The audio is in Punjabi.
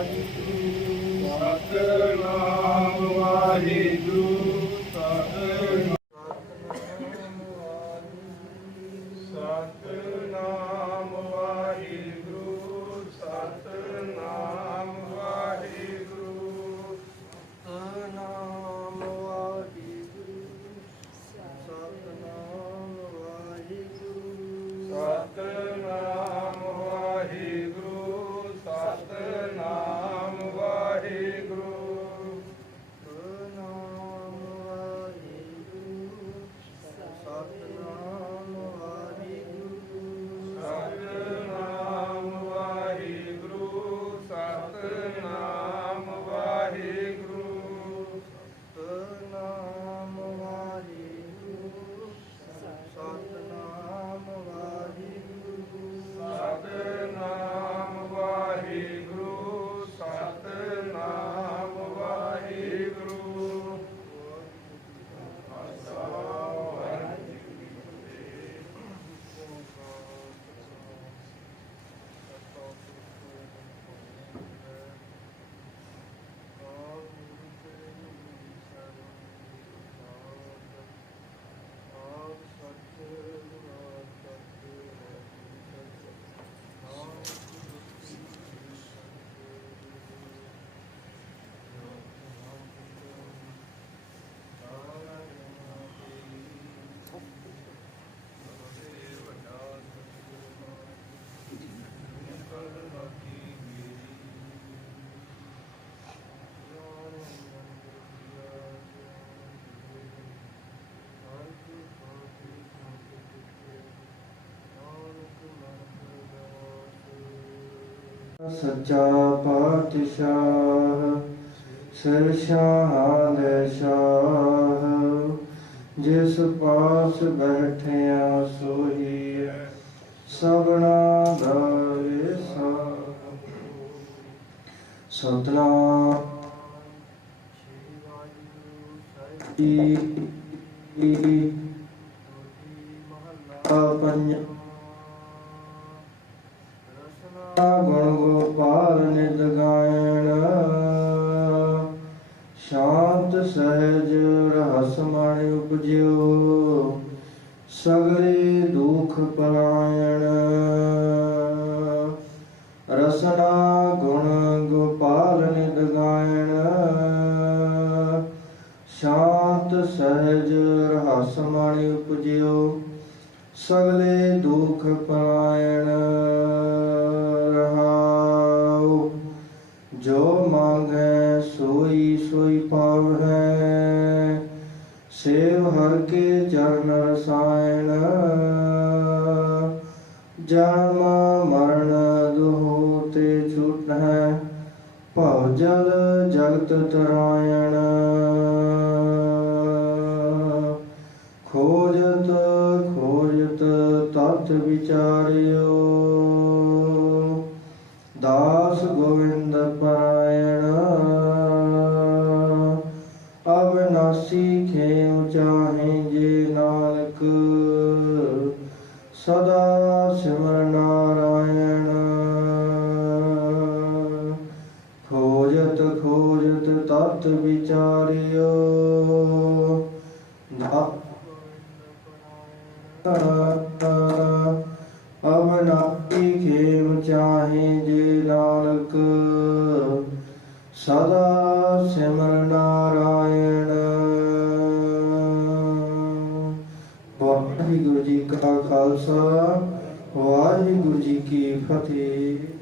ਵਾਹਿਗੁਰੂ। ਵਾਹਿਗੁਰੂ। ਸੱਚਾ ਪਾਤਸ਼ਾਹ, ਸਿਰ ਸ਼ਾਹਾਂ ਦੇ ਸ਼ਾਹ। ਜਿਸ ਪਾਸ ਬੈਠਿਆ ਸੋਈ ਸਭਨਾ ਦਾ ਵਿਸਾ। ਸਤਨਾਮ। ਈ ਈ ਪੰਜ ਗੁਣ ਗੋਪਾਲ ਨਿਤ ਗਾਇਣ। ਸ਼ਾਂਤ ਸਹਿਜ ਰਹਸ ਮਣ ਉਪਜਿਓ, ਸਗਲੇ ਦੁਖ ਪਰਾਇਣ ਰਸਨਾ ਗੁਣ ਗੋਪਾਲ ਨਿਤ ਗਾਇਣ। ਸ਼ਾਂਤ ਸਹਿਜ ਰਹਸ ਮਣ ਉਪਜਿਓ, ਸਗਲੇ ਦੁਖ ਪਰਾਇਣ ਜੋ ਮੰਗੈ ਸੋਈ ਸੋਈ ਪਾਵੈ ਸੇਵ ਹਰ ਕੇ ਚਰਨ ਰਸਾਇਣ ਜਨਮ ਮਰਨ ਦੁਹੁ ਤੇ ਛੁਟੈ ਭਵ ਜਲ ਜਗਤ ਤਰਾਇਣ। ਦਾਸ ਗੋਵਿੰਦ ਪਰਾਇਣ। ਅਬਨਾਸੀ ਖੇਮ ਚਾਹੇ ਜੇ ਨਾਨਕ। ਸਦਾ ਸਿਮਰ ਨਾਰਾਇਣ। ਖੋਜਤ ਖੋਜਤ ਤਤ ਵਿਚਾਰਿਓ। ਦਾ ਅਬਨਾਤੀ ਖੇਮ ਸਦਾ ਸਿਮਰ ਨਾਰਾਇਣ। ਵਾਹਿਗੁਰੂ ਜੀ ਕਾ ਖਾਲਸਾ ਵਾਹਿਗੁਰੂ ਜੀ ਕੀ ਫਤਿਹ।